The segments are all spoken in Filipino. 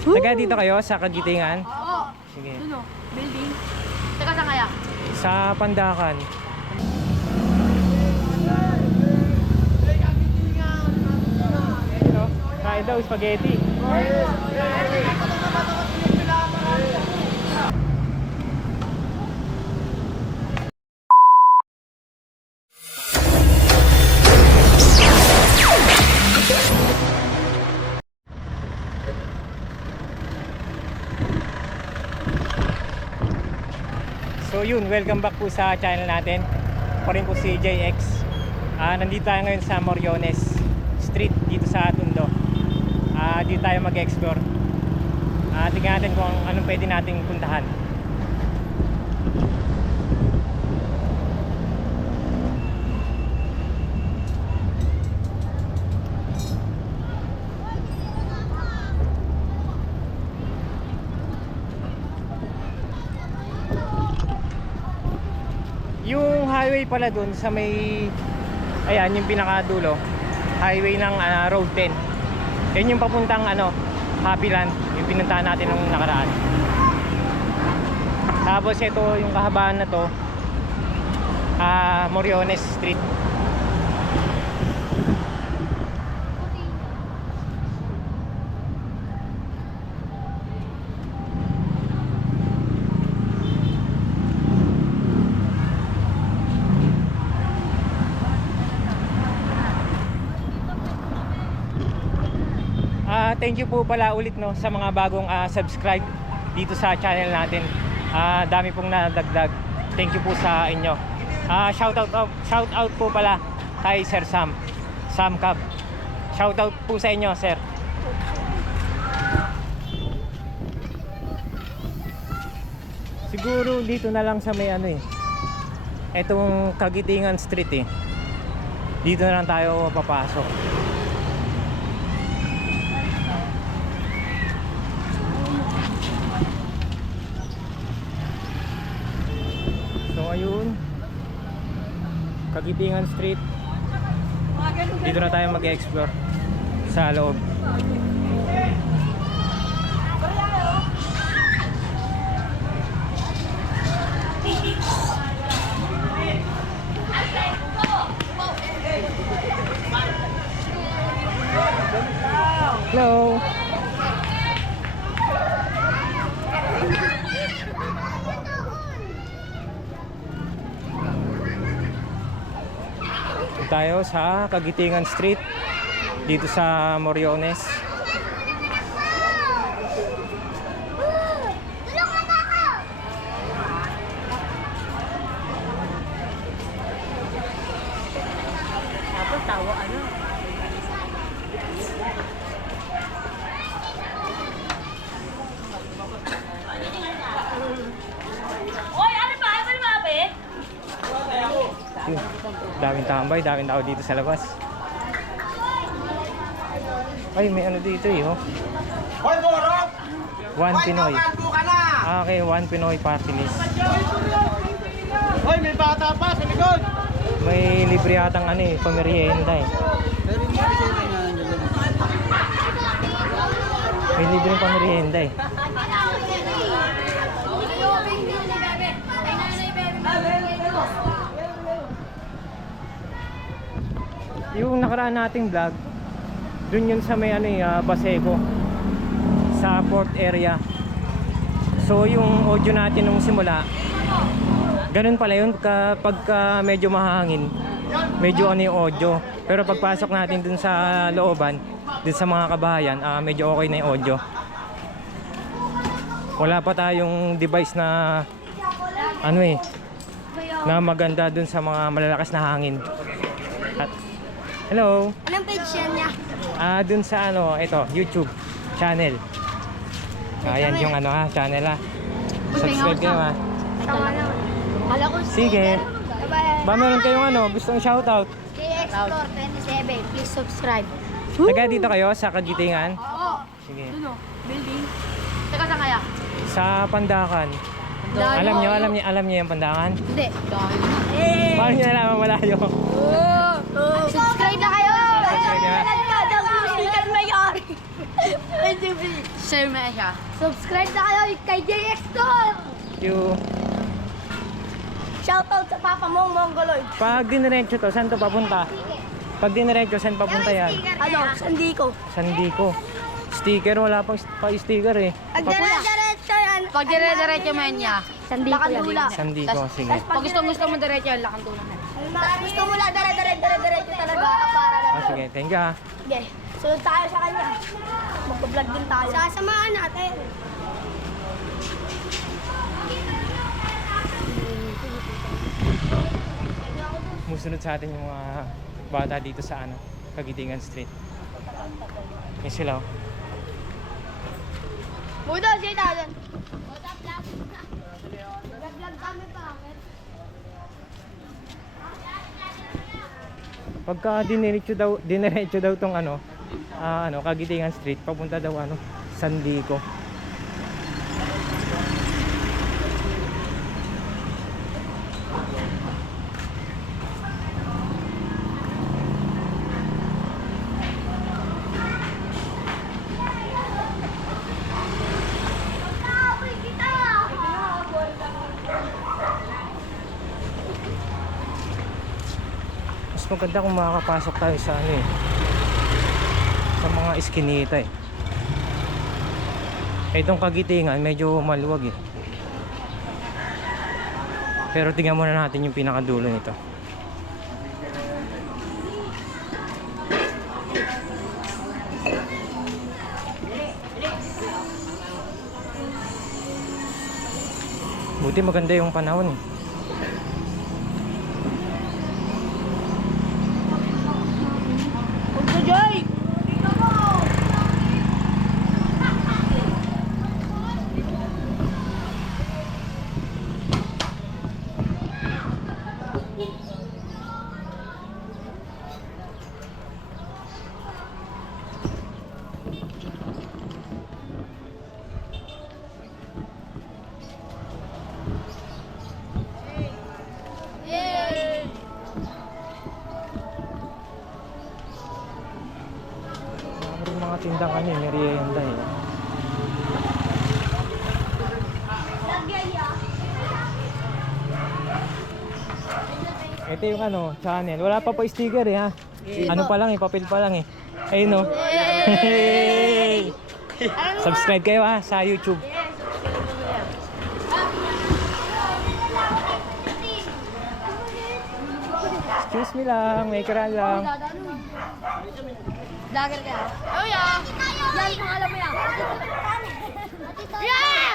Taga dito kayo sa Kagitingan? Oo. Sige. Doon o, building. Teka, saan kaya? Sa Pandakan. Kain daw, spaghetti. So yun, welcome back po sa channel natin. Pa rin po si JX. Nandito tayo ngayon sa Moriones Street dito sa Tondo. Dito tayo mag-explore. Tingnan natin kung anong pwede nating puntahan. Yung highway pala dun sa may, ayan, yung pinakadulo, highway ng Road 10. Yan yung papuntang Happyland, yung pinuntahan natin nung nakaraan. Tapos ito yung kahabaan na to, Moriones Street. Thank you po pala ulit sa mga bagong subscribe dito sa channel natin. Dami pong nadagdag. Thank you po sa inyo. Shout out po pala kay Sir Sam Cab. Shout out po sa inyo, sir. Siguro dito na lang sa may etong Kagitingan Street dito na lang tayo papasok. So ayun, Kagitingan Street. Dito na tayo mag-explore sa loob. Hello. Tayo sa Kagitingan Street dito sa Moriones. Tapos tawa Oy, ano ba? Ano ba, be? Daming tambay, daming tao dito sa labas. Ay, may dito oh. Hoy, Borok! One Pinoy. Ka na! Okay, One Pinoy Party List. Hoy, may bata pa sa likod! May libre atang pamerienda May libre pamerienda Yung nakaraan nating vlog, dun yun sa may Baseco, sa port area. So yung audio natin nung simula, ganun pala yun pagka medyo mahangin, medyo yung audio. Pero pagpasok natin dun sa looban, dun sa mga kabahayan, medyo okay na yung audio. Wala pa tayong device na na maganda dun sa mga malalakas na hangin. Hello. Anong page niya? Dun sa ito, YouTube channel. Ayan yung channel Subscribe kayo Tama naman. Kala ko Sige. Ba meron kayong gustong shoutout? Explore 27, please subscribe. Taga dito kayo sa Kagitingan? Oo. Sige. Doon o, building. Teka, saan kaya? Sa Pandakan. Alam niyo yung Pandakan? Hindi. Paano niyo nalaman malayo? Subscribe na kayo! Subscribe na. Musical Mayor! Share mo siya. Subscribe na kayo kay JX Store! Yung Shoutout sa papa mong Mongoloid. pag diniretso to, saan to papunta? Pag diniretso, saan papunta yan? Ano? Sandiko. Sandiko. Sticker, wala pang sticker eh. Pag dire-diretso yan. Pag dire-diretso mo yan niya. Sandiko yan. Sandiko, sige. Pag gusto mo diretso yan, lakandula na. Gusto mo lang dire-diretso talaga para lang. Ah, sige, thank you ah. Sige, sunod tayo sa kanya. Mag-vlog din tayo. Sasamahan natin. Musunod sa atin yung mga bata dito sa ano, Kagitingan Street. Yan sila oh. Budo, siya tayo. Vlog kami pa. Pagka diniretso daw tong ano, Kagitingan Street, papunta daw ano, Sandico. Mas maganda kung makakapasok tayo sa ano eh, sa mga iskinita eh. Itong Kagitingan medyo maluwag eh. Pero tingnan muna natin yung pinakadulo nito. Buti maganda yung panahon eh. Yung mga tindang ano, merienda eh. Ito yung ano, channel. Wala pa po sticker eh ha. Ano pa lang eh, papel pa lang eh. Ayun oh. Hey! Subscribe kayo ha sa YouTube. Excuse me lang, may karan lang. Dagger ka. Oh yeah. Yan kung alam mo yan. Yeah!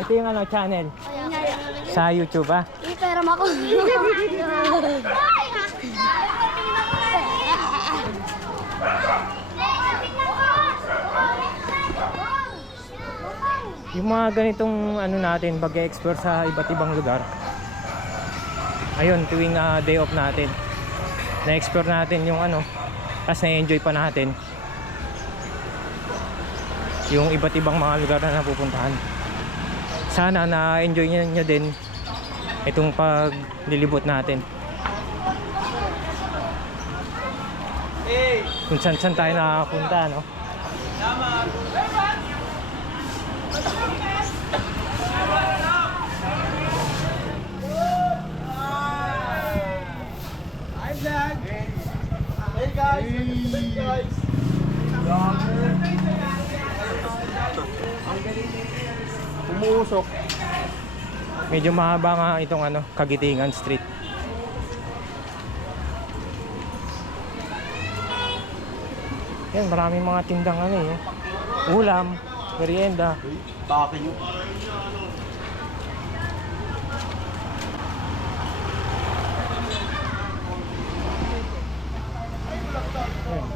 Ito yung ano, channel. Sa YouTube ha. Ipera mo ako. Yung mga ganitong ano natin, pag-explore sa iba't ibang lugar. Ayun, tuwing day off natin, na-explore natin yung ano, tapos na-enjoy pa natin yung iba't ibang mga lugar na napupuntahan. Sana na-enjoy nyo din itong paglilibot natin. Kung saan tayo nakapunta, no? Hi vlog! Hey guys! Hey guys! Umuusok. Medyo mahaba nga itong ano, Kagitingan Street. Yan, maraming mga tindang ano eh. Ulam, merienda. Taki nyo. Yan.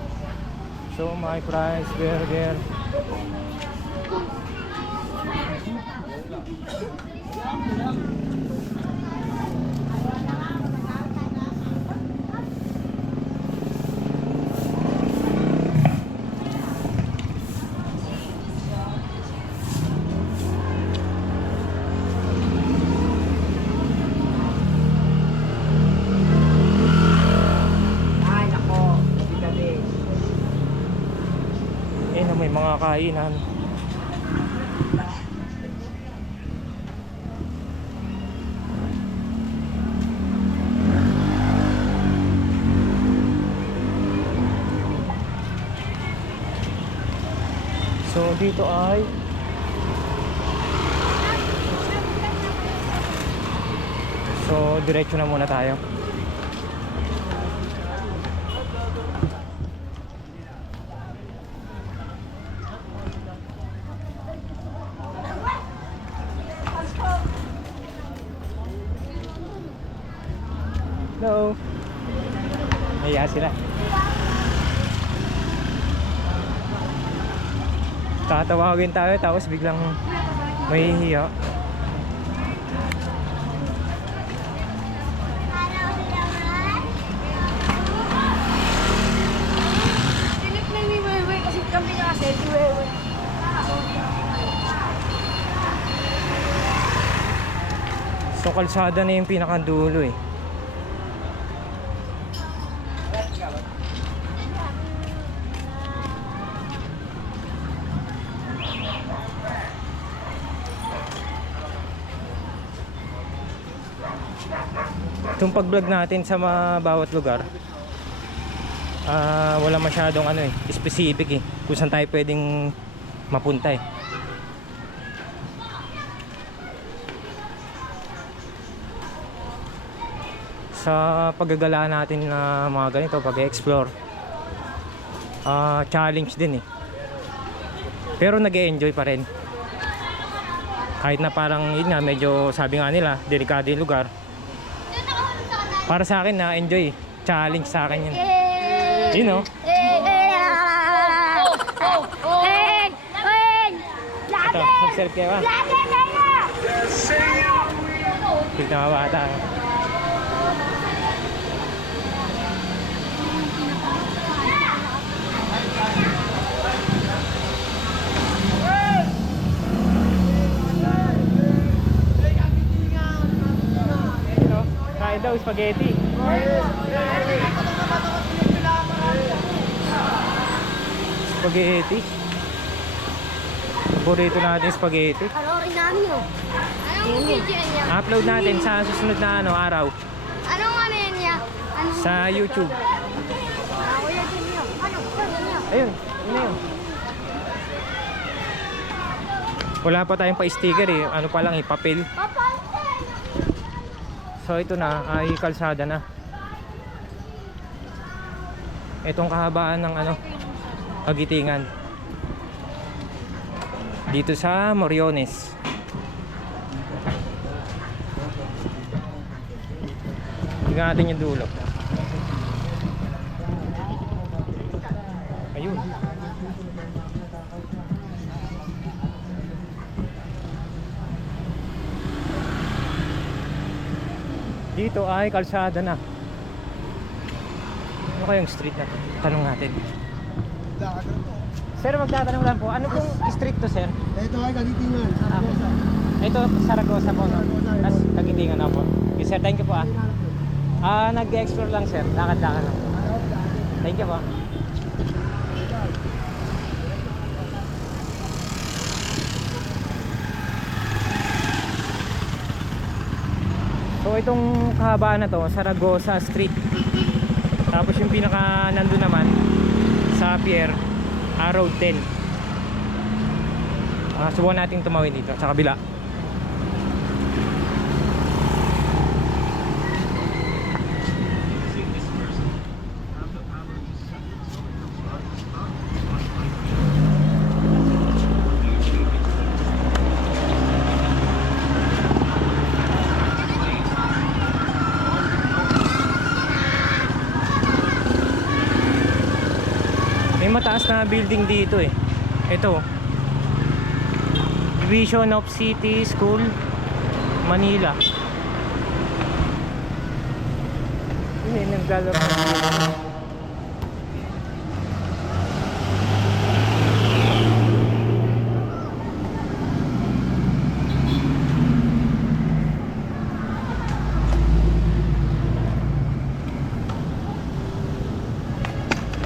So my price burger. May mga kakainan. So dito ay So diretso na muna tayo. Hello. Naya sila. Tatawagin tayo tapos biglang may hiya. Silip na ni Wewe kasi kami niya kasi si Wewe. So kalsada na yung pinakadulo eh. Itong pag-vlog natin sa mga bawat lugar, wala masyadong ano eh, specific eh, kung saan tayo pwedeng mapunta eh. Sa paggagala natin na mga ganito, pag-explore, challenge din eh. Pero nag-e-enjoy pa rin. Kahit na parang yun nga, medyo sabi nga nila, delikado yung lugar. Para sa akin na enjoy, challenge sa akin yun. You know? Ito, mag-self kayo ba? Tignan mga bata. Kain daw spaghetti. Spaghetti. Paborito natin spaghetti. Panoorin namin yun. Anong video niya? Upload natin sa susunod na araw Anong ano yan niya? Anong sa YouTube. Kuya din yun. Ano? Kuya niya. Ayun, yun na yun. Wala pa tayong pa-sticker eh. Ano pa lang eh, papel. So ito na, ay kalsada na. Itong kahabaan ng ano, Agitingan. Dito sa Moriones. Tingnan natin yung dulo. Ayun. Dito ay kalsada na. Ano kayong street na to? Tanong natin. Sir, magtatanong lang po. Ano pong street to, sir? Ito ay Kalitingan. Ito, Saragosa po, no? Tapos, Kagitingan na po. Okay, sir, thank you po, nag-explore lang, sir. Lakad-lakad lang. Thank you po. So, itong kahabaan na to, Saragosa Street. Tapos, yung pinaka nandun naman, sa pier, Road 10. Subukan natin tumawid dito sa kabila. May mataas na building dito eh. Ito, Division of City School, Manila. Yun, naglalaro.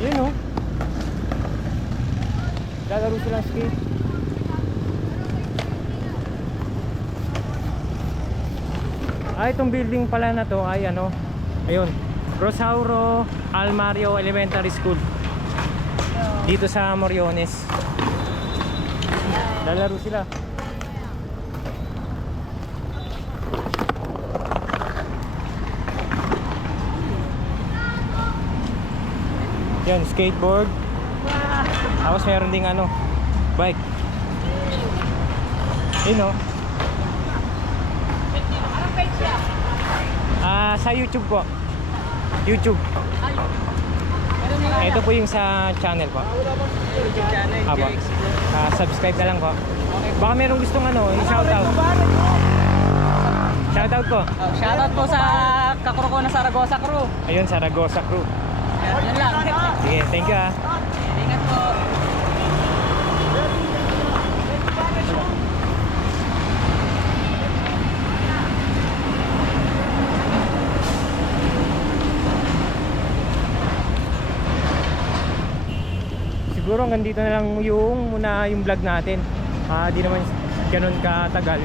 Yun oh. Lalaro silang Itong building pala na to ay ano, ayun, Rosauro Almario Elementary School. Dito sa Moriones. Lalaro sila. Yan, skateboard. Tapos meron ding ano, bike. Yun o. Sa YouTube po. YouTube. Ito po yung sa channel po. YouTube channel, Apo. JX. Subscribe na lang po. Baka merong gustong ano, i-shoutout. Shoutout po. Oh, shoutout po sa kakro ko na Saragosa Crew. Ayun, Saragosa Crew. Yan lang. Sige, thank you ah. Ingat po. Siguro hanggang dito na lang yung muna yung vlog natin. Di naman ganun katagal.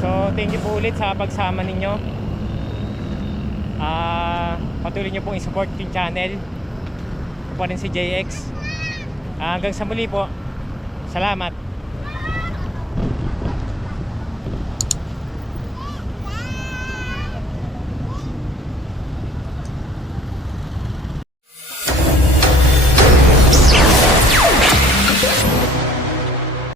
So, thank you po ulit sa pagsama ninyo. Patuloy nyo pong i-support yung channel. Ito pa rin si JX. Hanggang sa muli po. Salamat.